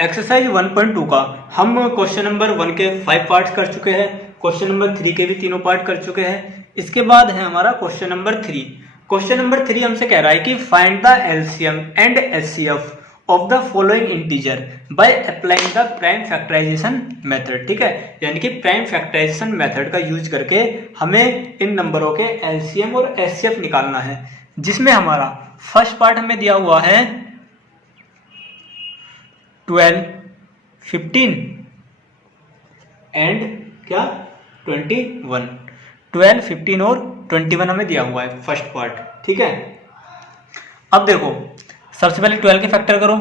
Exercise 1.2 का हम question number 1 के 5 पार्ट्स कर चुके हैं, क्वेश्चन नंबर 3 के भी तीनों पार्ट कर चुके हैं। इसके बाद है हमारा क्वेश्चन नंबर 3। क्वेश्चन नंबर 3 हमसे कह रहा है कि find the LCM and HCF of the following integer by applying the prime factorisation method. ठीक है, यानी कि प्राइम फैक्टराइजेशन मेथड का यूज करके हमें इन नंबरों के एलसीएम और एचसीएफ निकालना है, जिसमें हमारा फर्स्ट पार्ट हमें दिया हुआ है 12, 15 एंड क्या 21। 12, 15 और 21 हमें दिया हुआ है फर्स्ट पार्ट। ठीक है, अब देखो सबसे पहले 12 के फैक्टर करो।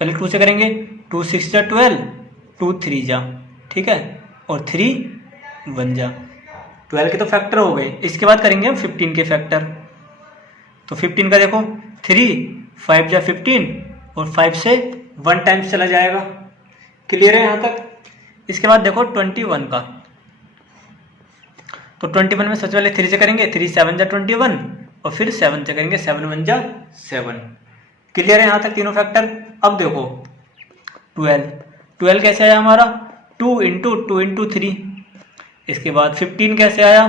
पहले 2 से करेंगे, 2 6 जा 12, 2 3 जा, ठीक है, और 3 1 जा। 12 के तो फैक्टर हो गए। इसके बाद करेंगे हम 15 के फैक्टर। तो 15 का देखो 3 5 जा 15 और 5 से 1 टाइम्स चला जाएगा। क्लियर है यहाँ तक? इसके बाद देखो 21 का। तो 21 में सबसे पहले 3 से करेंगे, 3 7 जा 21 और फिर 7 से करेंगे, 7 1 जा 7। क्लियर है यहाँ तक तीनों फैक्टर? अब देखो 12 कैसे आया हमारा 2 इंटू 2 इंटू 3। इसके बाद 15 कैसे आया,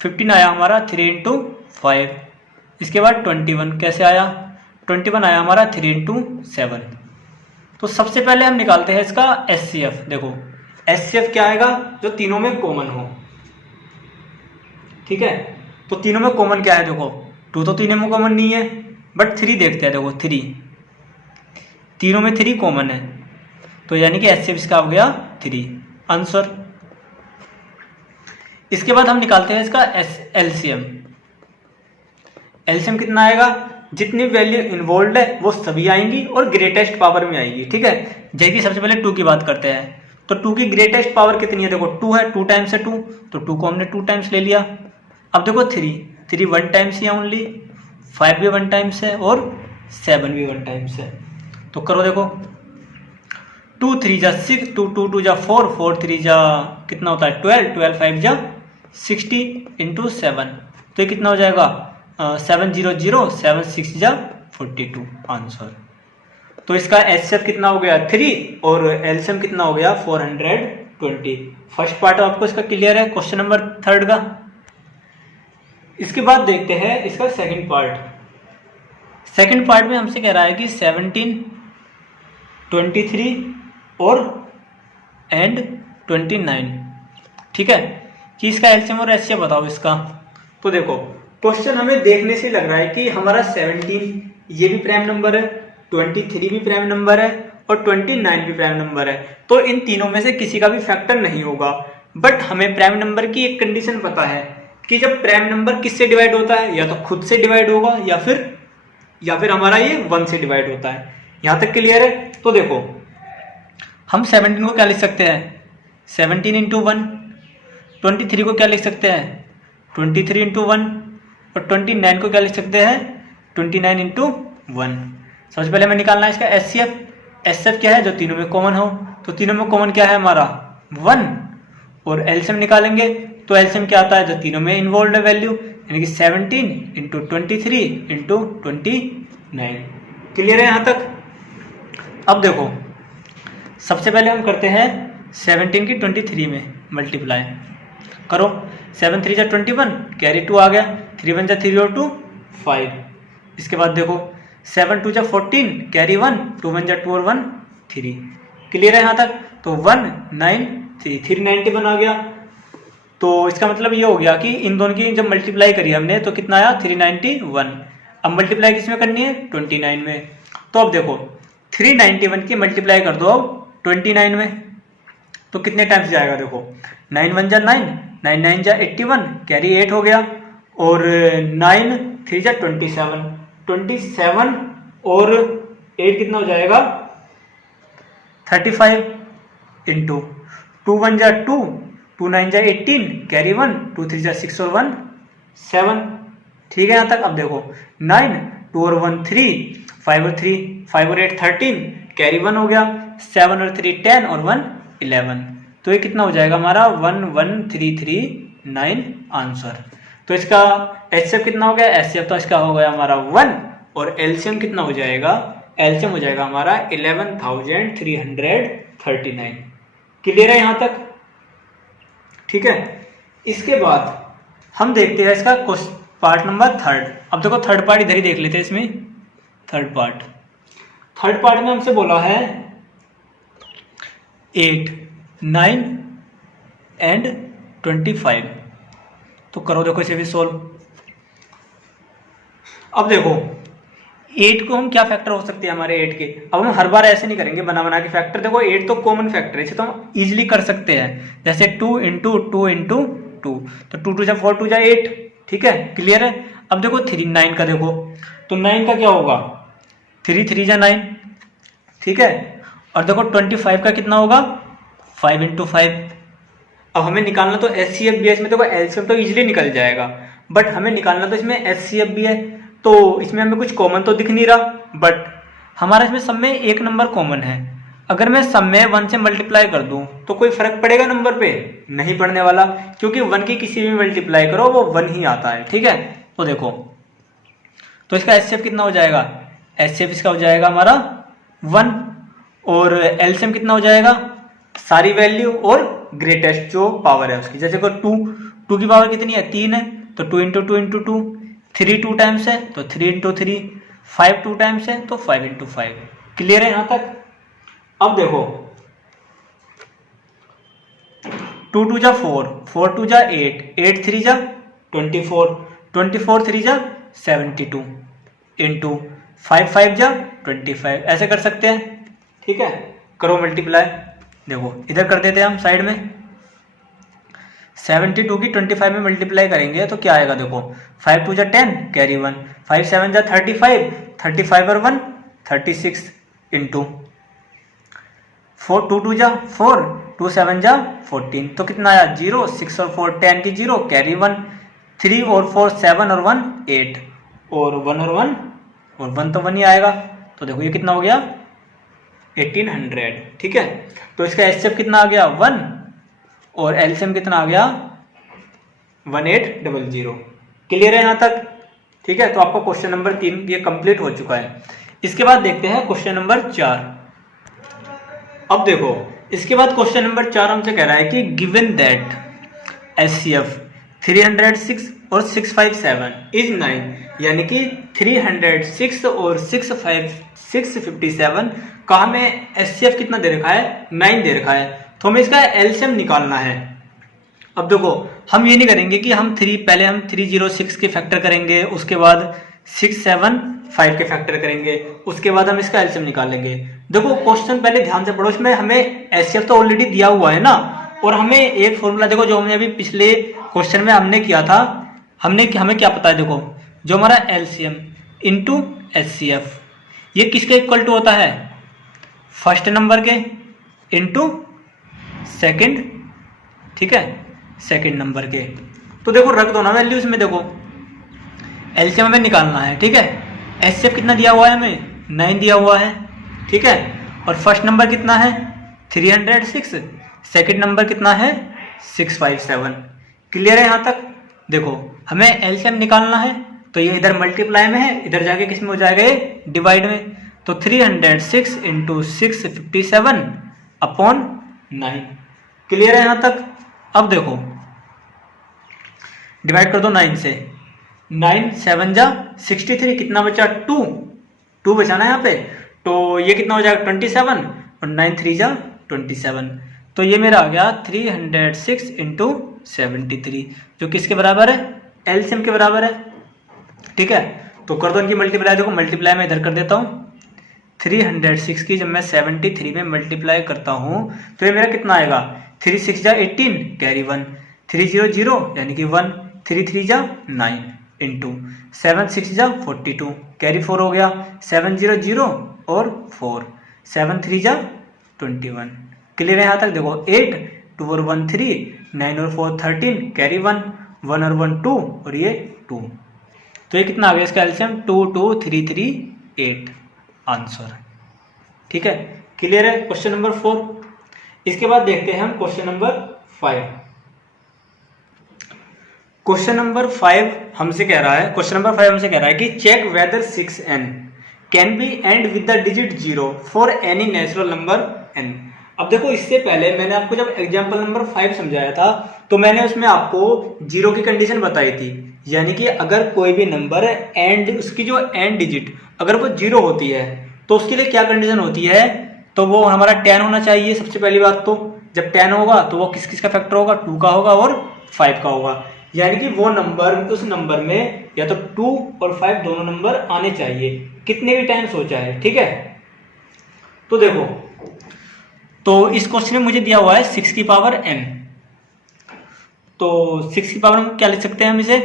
15 आया हमारा 3 इंटू 5। इसके बाद 21 कैसे आया, 21 आया हमारा 3 इंटू 7। तो सबसे पहले हम निकालते हैं इसका एचसीएफ। देखो एचसीएफ क्या आएगा, जो तीनों में कॉमन हो। ठीक है, तो तीनों में कॉमन क्या है, देखो 2 तो तीनों में कॉमन नहीं है, बट 3 देखते हैं। देखो 3, तीनों में 3 कॉमन है, तो यानी कि एचसीएफ इसका हो गया 3 आंसर। इसके बाद हम निकालते हैं इसका एलसीएम। एलसीएम कितना आएगा, जितनी वैल्यू इन्वॉल्व है वो सभी आएंगी और ग्रेटेस्ट पावर में आएगी। ठीक है, जैसे सबसे पहले 2 की बात करते हैं, तो 2 की ग्रेटेस्ट पावर कितनी है, देखो 2 है, 2 टाइम्स है 2, तो 2 को हमने 2 टाइम्स ले लिया। अब देखो 3 1 टाइम्स ही है ओनली, 5 भी 1 टाइम्स है और 7 भी 1 टाइम्स है। तो करो देखो 2 3 जा 6, 2 2 2 जा 4, 4 3 जा कितना होता है 12, 12 5 जा 60 इंटू 7। तो ये कितना हो जाएगा 7 0 0, 7 6 जा 42 आंसर। तो इसका एचसीएफ कितना हो गया 3 और एलसीएम कितना हो गया 420। फर्स्ट पार्ट आपको इसका क्लियर है क्वेश्चन नंबर 3 का। इसके बाद देखते हैं इसका सेकंड पार्ट। सेकंड पार्ट में हमसे कह रहा है कि 17, 23 और एंड 29। ठीक है, कि इसका एलसीएम और एचसीएफ बताओ इसका। तो देखो क्वेश्चन हमें देखने से लग रहा है कि हमारा 17 ये भी प्राइम नंबर है, 23 भी प्राइम नंबर है और 29 भी प्राइम नंबर है। तो इन तीनों में से किसी का भी फैक्टर नहीं होगा। बट हमें प्राइम नंबर की एक कंडीशन पता है कि जब प्राइम नंबर किससे डिवाइड होता है, या तो खुद से डिवाइड होगा या फिर हमारा ये 1 से डिवाइड होता है। यहाँ तक क्लियर है? तो देखो हम 17 को क्या लिख सकते हैं 17 इंटू 1, 23 को क्या लिख सकते हैं 23 इंटू 1 और 29 को क्या लिख सकते हैं 29 इंटू 1। सबसे पहले हमें निकालना है इसका एचसीएफ। एचसीएफ क्या है, जो तीनों में कॉमन हो। तो तीनों में कॉमन क्या है हमारा 1। और एलसीएम निकालेंगे तो एलसीएम क्या आता है, जो तीनों में इन्वॉल्व है वैल्यू, यानी कि 17 इंटू 23 इंटू 29। क्लियर है यहाँ तक? अब देखो सबसे पहले हम करते हैं 17 की 23 में मल्टीप्लाई करो। 7 3 जा 21, कैरी 2 आ गया, 3 1 जा 3 और 2 5। इसके बाद देखो 7 2 जा 14, कैरी 1, 2 1 जा 2 और 1 3। क्लियर है यहाँ तक? तो 1 9 3 391 आ गया। तो इसका मतलब ये हो गया कि इन दोनों की जब मल्टीप्लाई करी हमने तो कितना आया 391। अब मल्टीप्लाई किसमें करनी है 29 में। तो अब देखो 391 की मल्टीप्लाई कर दो अब 29 में, तो कितने टाइम्स जाएगा, देखो 9 1 जा 9, 9 9 जा 81, कैरी 8 हो गया, और 9 3 जा 27, 27 और 8 कितना हो जाएगा 35 इंटू 2 1 जा 2, 2 9 जा 18, कैरी 1, 2 3 जा 6 और 1 7। ठीक है यहाँ तक? अब देखो 9 2 और 1 3, 5 और 3 5 और 8 13, कैरी 1 हो गया, 7 और 3 10 और 1 11। तो ये कितना हो जाएगा हमारा 11339 आंसर। तो इसका एचसीएफ कितना हो गया, एचसीएफ तो इसका हो गया हमारा 1 और एलसीएम कितना हो जाएगा एलसीएम हो जाएगा हमारा 11,339। क्लियर है यहाँ तक? ठीक है। इसके बाद हम देखते हैं इसका पार्ट नंबर थर्ड। अब देखो थर्ड पार्ट इधर ही देख लेते हैं इसमें। थर्ड पार्ट में हमसे बोला है 8, 9 एंड 25। तो करो देखो इसे भी सोल्व। अब देखो 8 को हम क्या फैक्टर हो सकते हैं हमारे 8 के। अब हम हर बार ऐसे नहीं करेंगे बना के फैक्टर। देखो 8 तो कॉमन फैक्टर है, इसे तो हम इजीली कर सकते हैं। जैसे 2 इंटू 2 इंटू 2, तो 2 2 जा 4, 2 जा 8। ठीक है, क्लियर है। अब देखो 3 9 का देखो, तो 9 का क्या होगा 3 3 जा 9। ठीक है, और देखो 25 का कितना होगा 5 इंटू 5। अब हमें निकालना तो एचसीएफ भी है इसमें। देखो एलसीएम तो इजीली निकल जाएगा, बट हमें निकालना तो इसमें एचसीएफ भी है। तो इसमें हमें कुछ कॉमन तो दिख नहीं रहा, बट हमारा इसमें सब में एक नंबर कॉमन है। अगर मैं सब में 1 से मल्टीप्लाई कर दूं तो कोई फर्क पड़ेगा नंबर पे? नहीं पड़ने वाला, क्योंकि 1 की किसी भी मल्टीप्लाई करो वो 1 ही आता है। ठीक है, तो देखो तो इसका एचसीएफ कितना हो जाएगा, एचसीएफ इसका हो जाएगा हमारा 1, और एलसीएम कितना हो जाएगा सारी वैल्यू और ग्रेटेस्ट जो पावर है उसकी। जैसे को 2 की पावर कितनी है 3 है, तो 2 इंटू 2 इंटू 2, 3 2 टाइम्स है तो 3 इंटू 3, 5 2 टाइम्स है तो 5 इंटू 5। क्लियर है यहां तक? अब देखो 2 2 जा 4, 4 2 जा 8, 8 3 जा 24, 24 3 जा 72 इंटू 5 5 जा 25। ऐसे कर सकते हैं। ठीक है, करो मल्टीप्लाई। देखो इधर कर देते हैं हम साइड में। 72 की 25 में मल्टीप्लाई करेंगे तो क्या आएगा देखो, 5 2 जा 10 कैरी 1, 5 7 जा 35, 35 और 1 36 इंटू 4 2 2 जा 4, 2 7 जा 14, तो कितना आया 0, 6 और 4 10 की 0 कैरी 1, 3 और 4 7 और 1 8, और 1 और 1 और 1 तो 1 ही आएगा। तो देखो ये कितना हो गया 1800। ठीक है, तो इसका एचसीएफ कितना आ गया 1, और एलसीएम कितना आ गया 1800। क्लियर है यहां तक? ठीक है, तो आपका क्वेश्चन नंबर 3 ये कंप्लीट हो चुका है। इसके बाद देखते हैं क्वेश्चन नंबर 4। अब देखो इसके बाद क्वेश्चन नंबर 4 हमसे कह रहा है कि गिवन दैट एचसीएफ 306 और 657 इज 9, यानी कि 306 और 657 का हमें एचसीएफ कितना दे रखा है 9 दे रखा है। तो हमें इसका एलसीएम निकालना है। अब देखो हम ये नहीं करेंगे कि हम पहले हम 306 के फैक्टर करेंगे, उसके बाद 675 के फैक्टर करेंगे, उसके बाद हम इसका एलसीएम निकालेंगे। देखो क्वेश्चन पहले ध्यान से पढ़ो, इसमें हमें एचसीएफ तो ऑलरेडी दिया हुआ है ना, और हमें एक फॉर्मूला देखो जो हमने अभी पिछले क्वेश्चन में हमने किया था, हमें क्या पता है देखो, जो हमारा एलसीएम इंटू एचसीएफ ये किसके इक्वल टू होता है, फर्स्ट नंबर के इंटू सेकंड। ठीक है, सेकंड नंबर के। तो देखो रख दो ना वैल्यूज में। देखो एलसीएम हमें निकालना है। ठीक है, एचसीएफ कितना दिया हुआ है हमें 9 दिया हुआ है। ठीक है, और फर्स्ट नंबर कितना है 306, सेकंड नंबर कितना है 657। क्लियर है यहां तक? देखो हमें एलसीएम निकालना है, तो ये इधर मल्टीप्लाई में है, इधर जाके किस में हो जाएगा ये डिवाइड में। तो 306 इंटू 657 अपॉन 9। क्लियर है यहां तक? अब देखो डिवाइड कर दो 9 से, 9 7 जा 63, कितना बचा 2 बचाना है यहाँ पे, तो ये कितना हो जाएगा 27, और 9 3 जा 27, तो ये मेरा आ गया 306 इंटू 73, जो किसके बराबर है एलसीएम के बराबर है। ठीक है, तो कर दो इनकी मल्टीप्लाई। देखो मल्टीप्लाई में इधर कर देता हूँ, 306 की जब मैं 73 में मल्टीप्लाई करता हूँ तो ये मेरा कितना आएगा 3 6 जा 18 कैरी 1, 3 0 0 यानी कि 1, 3 3 जा 9 इंटू 7 6 जा 42 कैरी 4 हो गया, 7 0 0 और 4, 7 3 जा 21। क्लियर है यहाँ तक? देखो 8 2 और 1 3, 9 और 4 13 कैरी 1, 1 और 1 2 और ये 2, तो ये कितना आ गया इसका एलसीएम 2 2 3 3 8 आंसर। ठीक है, क्लियर है क्वेश्चन नंबर 4। इसके बाद देखते हैं हम क्वेश्चन नंबर 5। क्वेश्चन नंबर 5 हमसे कह रहा है कि check whether 6n can be end with the digit 0 for any natural number n। अब देखो इससे पहले मैंने आपको जब एग्जाम्पल नंबर 5 समझाया था तो मैंने उसमें आपको 0 की कंडीशन बताई थी, यानी कि अगर कोई भी नंबर एंड उसकी जो एंड डिजिट अगर वो 0 होती है तो उसके लिए क्या कंडीशन होती है, तो वो हमारा 10 होना चाहिए सबसे पहली बात। तो जब 10 होगा तो वो किस किस का फैक्टर होगा, 2 का होगा और 5 का होगा, यानी कि वो नंबर उस नंबर में या तो 2 और 5 दोनों नंबर आने चाहिए कितने भी टाइम्स हो जाए, ठीक है। तो देखो, तो इस क्वेश्चन में मुझे दिया हुआ है 6 की पावर n, तो 6 की पावर हम क्या लिख सकते हैं, हम इसे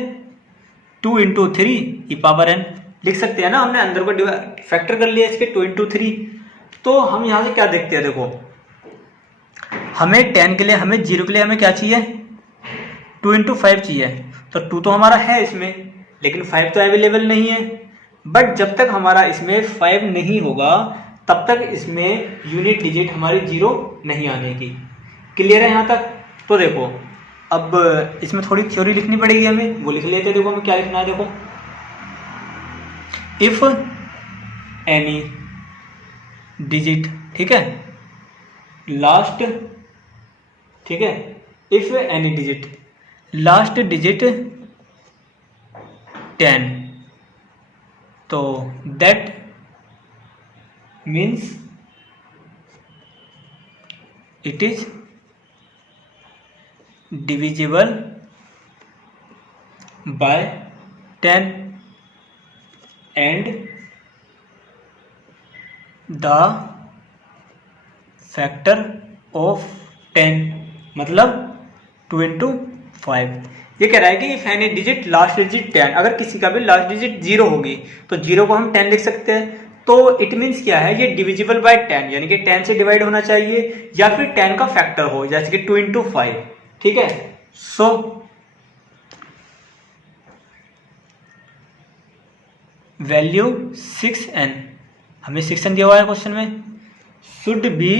2 इंटू 3 ई पावर n लिख सकते हैं ना। हमने अंदर को फैक्टर कर लिया इसके 2 इंटू 3। तो हम यहाँ से क्या देखते हैं, देखो हमें 10 के लिए, हमें 0 के लिए हमें क्या चाहिए, 2 इंटू 5 चाहिए। तो 2 तो हमारा है इसमें, लेकिन 5 तो अवेलेबल नहीं है। बट जब तक हमारा इसमें 5 नहीं होगा तब तक इसमें यूनिट डिजिट हमारी 0 नहीं आने की। क्लियर है यहाँ तक। तो देखो अब इसमें थोड़ी थ्योरी लिखनी पड़ेगी हमें, वो लिख लेते हैं। देखो हमें क्या लिखना है, देखो इफ एनी डिजिट, ठीक है, लास्ट, ठीक है, if any digit last digit 10, तो that means it is divisible bye 10 and the factor of 10, मतलब 2 इंटू 5। ये कह रहा है कि if any digit last digit 10, अगर किसी का भी लास्ट डिजिट 0 होगी तो 0 को हम 10 लिख सकते हैं। तो इट मीन्स क्या है, ये डिविजिबल बाय 10, यानी कि 10 से डिवाइड होना चाहिए या फिर 10 का फैक्टर हो, जैसे कि 2 इंटू 5, ठीक है। सो वैल्यू 6n, हमें 6n दिया हुआ है क्वेश्चन में, should be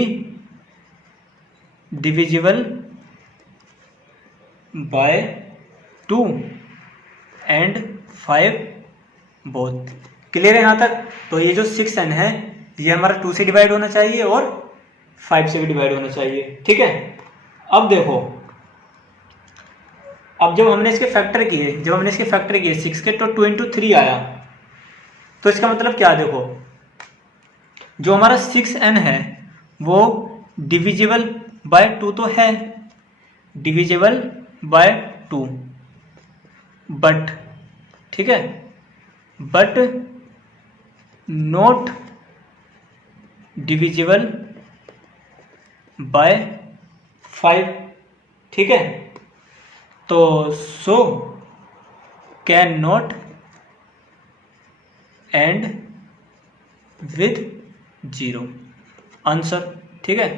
divisible by 2 and 5 both. Clear है यहाँ तक। तो ये जो 6n है ये हमारा 2 से डिवाइड होना चाहिए और 5 से भी डिवाइड होना चाहिए, ठीक है। अब देखो, अब जब हमने इसके फैक्टर किए 6 के, तो 2 इंटू 3 आया। तो इसका मतलब क्या, देखो जो हमारा 6n है वो डिविजिबल बाय 2 तो है, डिविजिबल बाय 2, बट, ठीक है, बट नॉट डिविजिबल बाय 5, ठीक है। तो so can not and with 0 answer, ठीक है।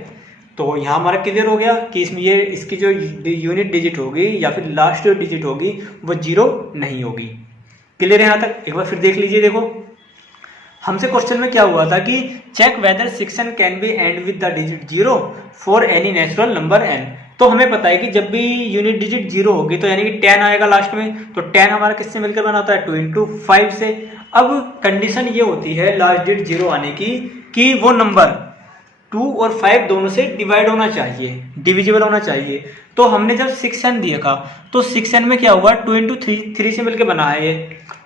तो यहाँ हमारा क्लियर हो गया कि इसमें ये इसकी जो यूनिट डिजिट होगी या फिर लास्ट जो डिजिट होगी वो 0 नहीं होगी। क्लियर है यहाँ तक। एक बार फिर देख लीजिए। देखो हमसे क्वेश्चन में क्या हुआ था कि check whether 6n can be end with the digit 0 for any natural number n। तो हमें पता है कि जब भी यूनिट डिजिट 0 होगी तो यानी कि 10 आएगा लास्ट में, तो 10 हमारा किससे मिलकर बनाता है, 2 इंटू 5 से। अब कंडीशन ये होती है लास्ट डिजिट 0 आने की कि वो नंबर 2 और 5 दोनों से डिवाइड होना चाहिए, डिविजिबल होना चाहिए। तो हमने जब 6n दिया था तो 6n में क्या हुआ, 2 इंटू 3 से मिलकर बना है ये,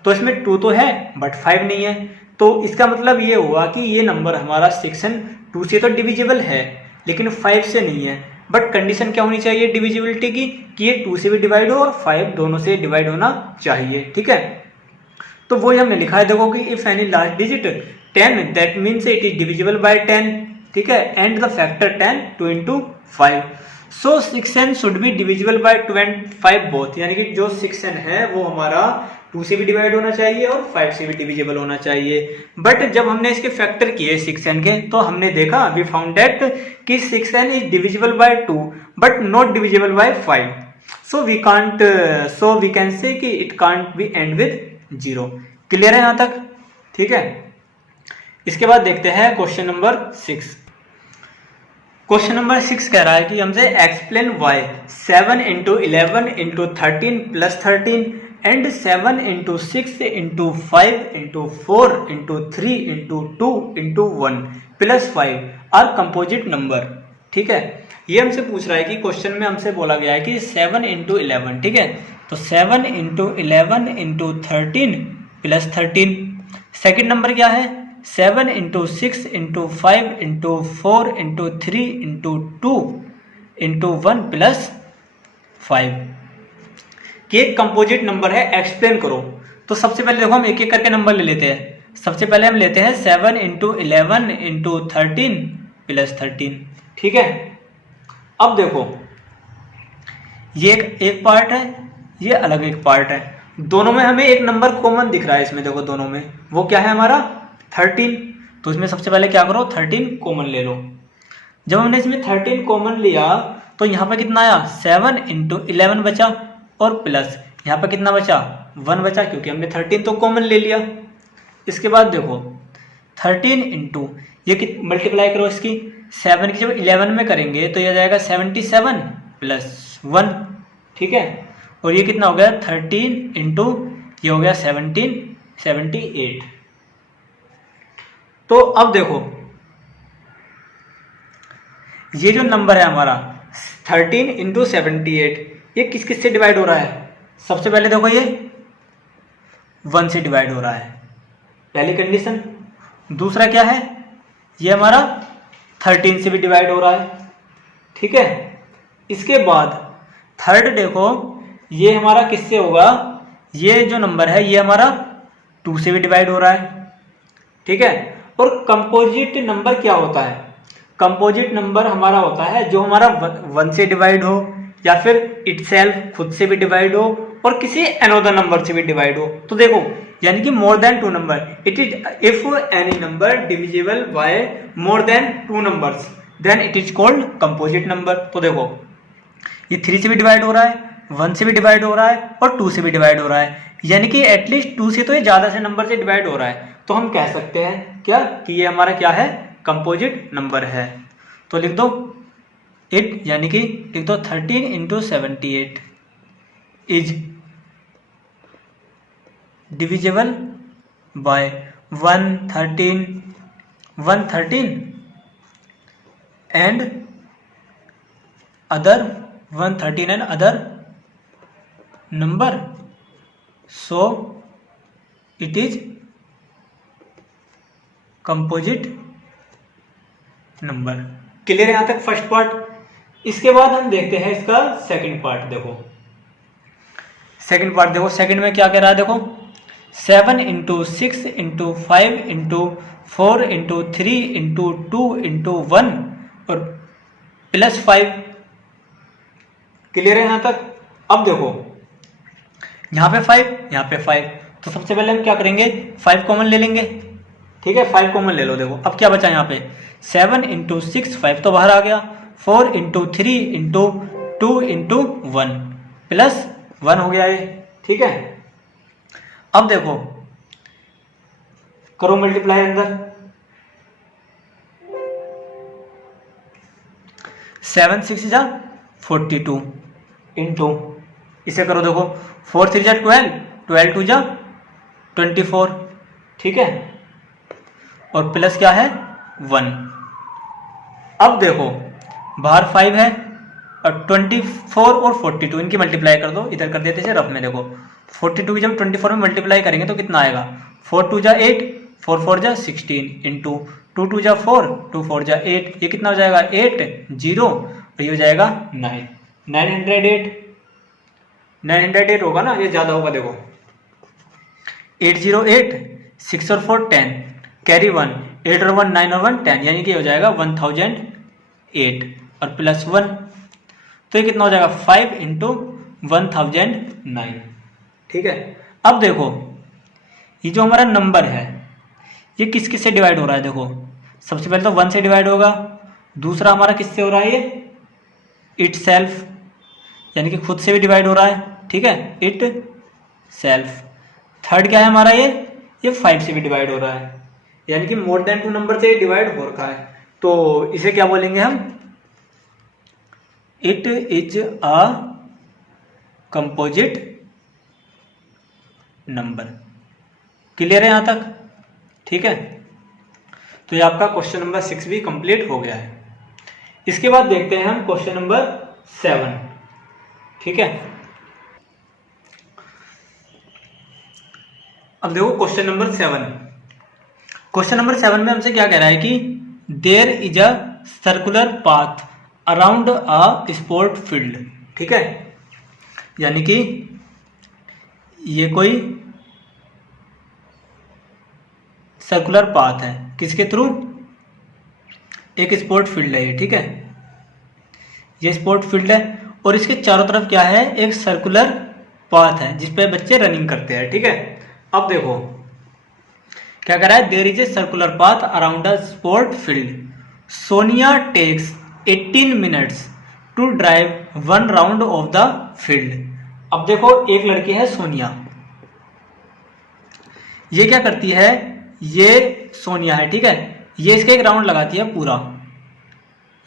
तो इसमें 2 तो है बट 5 नहीं है। तो इसका मतलब ये हुआ कि ये नंबर हमारा 6n 2 से तो डिविजिबल है लेकिन 5 से नहीं है। बट कंडीशन क्या होनी चाहिए डिविजिबिलिटी की, कि ये 2 से भी डिवाइड हो और 5 दोनों से डिवाइड होना चाहिए, ठीक है। तो वही हमने लिखा है, देखो कि if any last digit 10 that means it is divisible bye 10, ठीक है, and the factor 10 2 into 5। So 6n should be divisible by 2 and 5 both, यानी कि जो 6n है वो हमारा 2 से भी डिवाइड होना चाहिए और 5 से भी डिविजिबल होना चाहिए। बट जब हमने इसके फैक्टर किए 6n के तो हमने देखा वी फाउंड दैट कि 6n is divisible by 2 but not divisible by 5। So we can say कि it can't be end with 0। Clear है यहाँ तक, ठीक है। इसके बाद देखते हैं क्वेश्चन नंबर 6। क्वेश्चन नंबर 6 कह रहा है कि हमसे explain why 7 into 11 into 13 plus 13 and 7 into 6 into 5 into 4 into 3 into 2 into 1 plus 5 are composite number. ठीक है, ये हमसे पूछ रहा है कि क्वेश्चन में हमसे बोला गया है कि 7 इंटू 11। ठीक है, तो 7 into 11 into 13 plus 13। Second number क्या है, 7 into 6 into 5 into 4 into 3 into 2 into 1 plus 5 कि एक कंपोजिट नंबर है, एक्सप्लेन करो। तो सबसे पहले देखो हम एक एक करके नंबर ले लेते हैं। सबसे पहले हम लेते हैं 7 इंटू 11 इंटू 13 प्लस 13। ठीक है, अब देखो ये एक पार्ट है, ये अलग एक पार्ट है, दोनों में हमें एक नंबर कॉमन दिख रहा है। इसमें देखो दोनों में, वो क्या है हमारा 13। तो इसमें सबसे पहले क्या करो, 13 कॉमन ले लो। जब हमने इसमें 13 कॉमन लिया तो यहाँ पे कितना आया, 7 इंटू 11 बचा और प्लस यहाँ पे कितना बचा, 1 बचा, क्योंकि हमने 13 तो कॉमन ले लिया। इसके बाद देखो 13 इंटू ये मल्टीप्लाई करो इसकी, 7 की जब 11 में करेंगे तो यह जाएगा 77 प्लस 1। ठीक है, और ये कितना हो गया 13 इंटू ये हो गया 78। तो अब देखो ये जो नंबर है हमारा 13 इंटू 78, ये किस किस से डिवाइड हो रहा है। सबसे पहले देखो ये 1 से डिवाइड हो रहा है, पहली कंडीशन। दूसरा क्या है, ये हमारा 13 से भी डिवाइड हो रहा है। ठीक है, इसके बाद थर्ड देखो ये हमारा किससे होगा, ये जो नंबर है ये हमारा 2 से भी डिवाइड हो रहा है। ठीक है, और कंपोजिट नंबर क्या होता है, कंपोजिट नंबर हमारा होता है जो हमारा 1 से डिवाइड हो या फिर इटसेल्फ खुद से भी डिवाइड हो और किसी अनदर नंबर से भी डिवाइड हो। तो देखो यानी कि more than 2 number, it is if any number divisible by more than 2 numbers then it is called composite number. तो देखो ये 3 से भी डिवाइड हो रहा है, 1 से भी डिवाइड हो रहा है और 2 से भी डिवाइड हो रहा है, यानी कि एटलीस्ट 2 से तो ये ज्यादा से नंबर से डिवाइड हो रहा है। तो हम कह सकते हैं क्या कि ये हमारा क्या है, कंपोजिट नंबर है। तो लिख दो इट, यानी कि लिख दो 13 into 78 is divisible bye 113 and other 113 and other number, so it is composite number. Clear है यहां तक फर्स्ट पार्ट। इसके बाद हम देखते हैं इसका सेकंड पार्ट। देखो सेकंड पार्ट, देखो सेकंड में क्या कह रहा है, देखो 7 into 6 into 5 into 4 into 3 into 2 into 1 और प्लस 5। क्लियर है यहां तक। अब देखो यहाँ पे 5, यहाँ पे 5, तो सबसे पहले हम क्या करेंगे, 5 कॉमन ले लेंगे। ठीक है, 5 कॉमन ले लो। देखो अब क्या बचा यहाँ पे, 7 इंटू 6, 5 तो बाहर आ गया, 4 इंटू 3 इंटू 2 इंटू 1 प्लस 1 हो गया ये। ठीक है, अब देखो करो मल्टीप्लाई अंदर, 7 6 जा 42 इंटू इसे करो, देखो 4 3 जा 12, 12 2 जा 24। ठीक है, और प्लस क्या है 1। अब देखो बाहर 5 है और 24 और 42 इनकी मल्टीप्लाई कर दो, इधर कर देते हैं रफ में। देखो 42 की जब 24 में मल्टीप्लाई करेंगे तो कितना आएगा, 4 2 जा 8, 4 4 जा 16 इंटू 2 2 जा 4, 2 4 जा 8, ये कितना हो जाएगा 8 0 और ये हो जाएगा 9, 908 होगा ना, ये ज्यादा होगा। देखो 808, 6 और 4 10, कैरी 1, 8 और 1 9 और 1 10, यानी कि हो जाएगा 1008 और प्लस 1, तो ये कितना हो जाएगा 5 इंटू 1009। ठीक है, अब देखो ये जो हमारा नंबर है ये किस किस से डिवाइड हो रहा है। देखो सबसे पहले तो 1 से डिवाइड होगा, दूसरा हमारा किससे हो रहा है, ये इट सेल्फ, यानी कि खुद से भी डिवाइड हो रहा है। ठीक है, इट सेल्फ। थर्ड क्या है हमारा, ये 5 से भी डिवाइड हो रहा है, यानी कि मोर देन 2 नंबर से डिवाइड हो रखा है। तो इसे क्या बोलेंगे हम, it is a composite number. Clear है यहाँ तक? ठीक है, तो ये आपका क्वेश्चन नंबर 6 भी कंप्लीट हो गया है। इसके बाद देखते हैं हम क्वेश्चन नंबर 7। ठीक है, अब देखो क्वेश्चन नंबर 7। क्वेश्चन नंबर 7 में हमसे क्या कह रहा है कि there is a circular path around a sport field. ठीक है, यानी कि ये कोई सर्कुलर पाथ है, किसके थ्रू? एक स्पोर्ट फील्ड है ये। ठीक है, ये स्पोर्ट फील्ड है और इसके चारों तरफ क्या है? एक सर्कुलर पाथ है जिसपे बच्चे रनिंग करते हैं। ठीक है, अब देखो क्या कह रहा है, there is a circular path around a sport field, Sonia takes 18 minutes to drive 1 round of the field. अब देखो एक लड़की है सोनिया, ये क्या करती है? ये सोनिया है, ठीक है, ये इसका एक राउंड लगाती है पूरा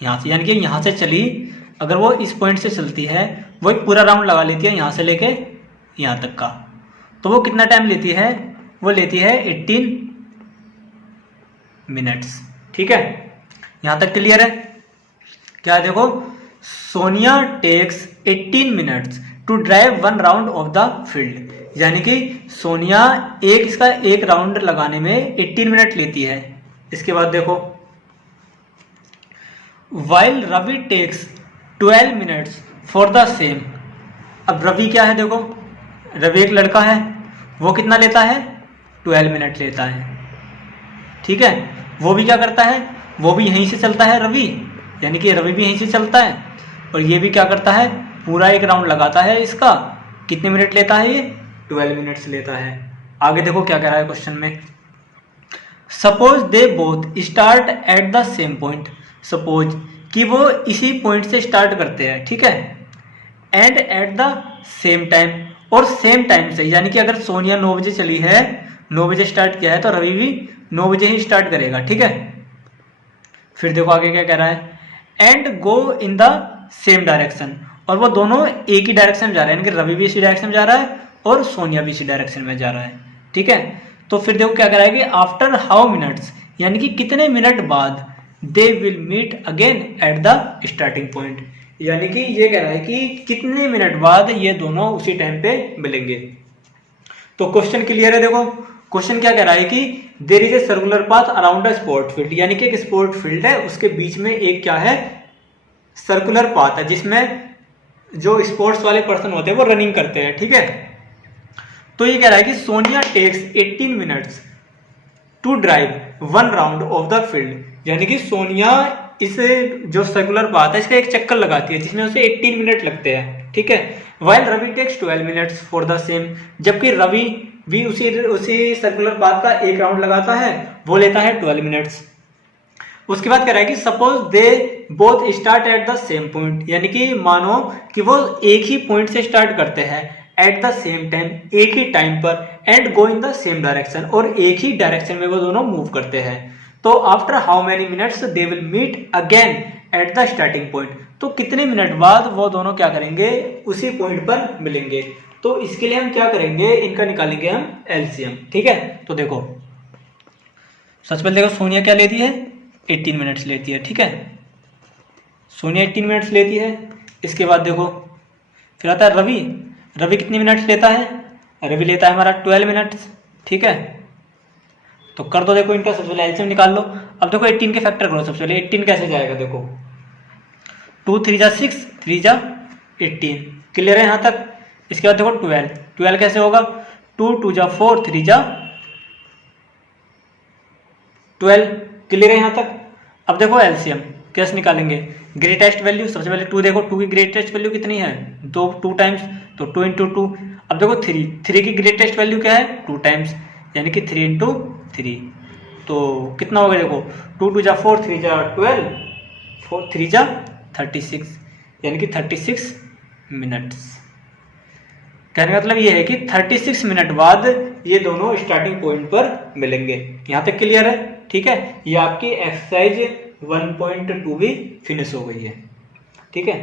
यहां से, यानी कि यहां से चली, अगर वो इस पॉइंट से चलती है वो एक पूरा राउंड लगा लेती है यहां से लेके यहां तक का। तो वो कितना टाइम लेती है? वो लेती है 18 मिनट्स। ठीक है, यहां तक क्लियर है? क्या देखो, Sonia takes 18 minutes to drive 1 round of the field, यानी कि सोनिया इसका एक राउंड लगाने में 18 मिनट लेती है। इसके बाद देखो, while Ravi takes 12 minutes for the same. अब रवि क्या है? देखो रवि एक लड़का है, वो कितना लेता है? 12 मिनट लेता है। ठीक है, वो भी क्या करता है? वो भी यहीं से चलता है रवि, यानी कि रवि भी यहीं से चलता है और ये भी क्या करता है? पूरा एक राउंड लगाता है इसका। कितने मिनट लेता है ये? 12 मिनट्स लेता है। आगे देखो क्या कह रहा है क्वेश्चन में, suppose they both start at the same point. Suppose कि वो इसी पॉइंट से स्टार्ट करते हैं, ठीक है, and at the same time, और सेम टाइम से, यानी कि अगर सोनिया 9 बजे चली है, 9 बजे स्टार्ट किया है, तो रवि भी 9 बजे ही स्टार्ट करेगा। ठीक है, फिर देखो आगे क्या कह रहा है, and go in the same direction, और वो दोनों एक ही डायरेक्शन में जा रहे हैं, यानी कि रवि भी इसी डायरेक्शन में जा रहा है और सोनिया भी इसी डायरेक्शन में जा रहा है। ठीक है, तो फिर देखो क्या कह रहा है कि आफ्टर हाउ मिनट्स, यानी कि कितने मिनट बाद, they will meet again at the starting point, यानी कि ये कह रहा है कि कितने मिनट बाद ये दोनों उसी टाइम पे मिलेंगे। तो क्वेश्चन क्लियर है? देखो क्वेश्चन क्या कह रहा है कि there is a circular path around a sport field, यानी कि एक स्पोर्ट फील्ड है, उसके बीच में एक क्या है? सर्कुलर पाथ है, जिसमें जो स्पोर्ट्स वाले पर्सन होते हैं वो रनिंग करते हैं। ठीक है, तो ये कह रहा है कि Sonia takes 18 minutes to drive 1 round of the field, यानी कि सोनिया इस जो सर्कुलर पाथ है इसका एक चक्कर लगाती है जिसमें उसे 18 मिनट लगते हैं। ठीक है, while Ravi takes 12 minutes for the same, जबकि रवि भी उसी सर्कुलर पाथ का एक राउंड लगाता है, वो लेता है 12 मिनट्स। उसके बाद कह रहा है कि suppose they both start at the same point, यानी कि मानो कि वो एक ही पॉइंट से स्टार्ट करते हैं एट द सेम टाइम, एक ही टाइम पर, and go in the same direction, और एक ही डायरेक्शन में वो दोनों मूव करते हैं। तो after how many minutes they will meet again at the starting point, तो कितने मिनट बाद वो दोनों क्या करेंगे? उसी पॉइंट पर मिलेंगे। तो इसके लिए हम क्या करेंगे? इनका निकालेंगे हम एलसीएम। ठीक है, तो देखो सबसे पहले देखो सोनिया क्या लेती है? 18 मिनट्स लेती है। ठीक है, सोनिया 18 मिनट्स लेती है। इसके बाद देखो फिर आता है रवि, रवि कितने मिनट्स लेता है? रवि लेता है हमारा 12 मिनट्स। ठीक है, तो कर दो, देखो इनका सबसे पहले एलसीएम निकाल लो। अब देखो 18 के फैक्टर करो सबसे पहले, 18 कैसे जाएगा? देखो 2 3 जा 6, 3 जा 18। क्लियर है यहाँ तक? इसके बाद देखो 12, 12 कैसे होगा? 2 2 जा 4, 3 जा 12। क्लियर है यहाँ तक? अब देखो एलसीएम कैसे निकालेंगे? ग्रेटेस्ट वैल्यू, सबसे पहले 2 देखो, 2 की ग्रेटेस्ट वैल्यू कितनी है? 2 टाइम्स, तो 2 इंटू 2। अब देखो 3 की ग्रेटेस्ट वैल्यू क्या है? 2 टाइम्स, यानी कि 3 इंटू 3, तो कितना हो गया? देखो 2 2 जा 4, 3 जा 12, 4 3 जा 36, यानी कि 36 मिनट्स। कहने का मतलब ये है कि 36 मिनट बाद ये दोनों स्टार्टिंग पॉइंट पर मिलेंगे। यहाँ तक क्लियर है? ठीक है, ये आपकी एक्सरसाइज 1.2 भी फिनिश हो गई है। ठीक है।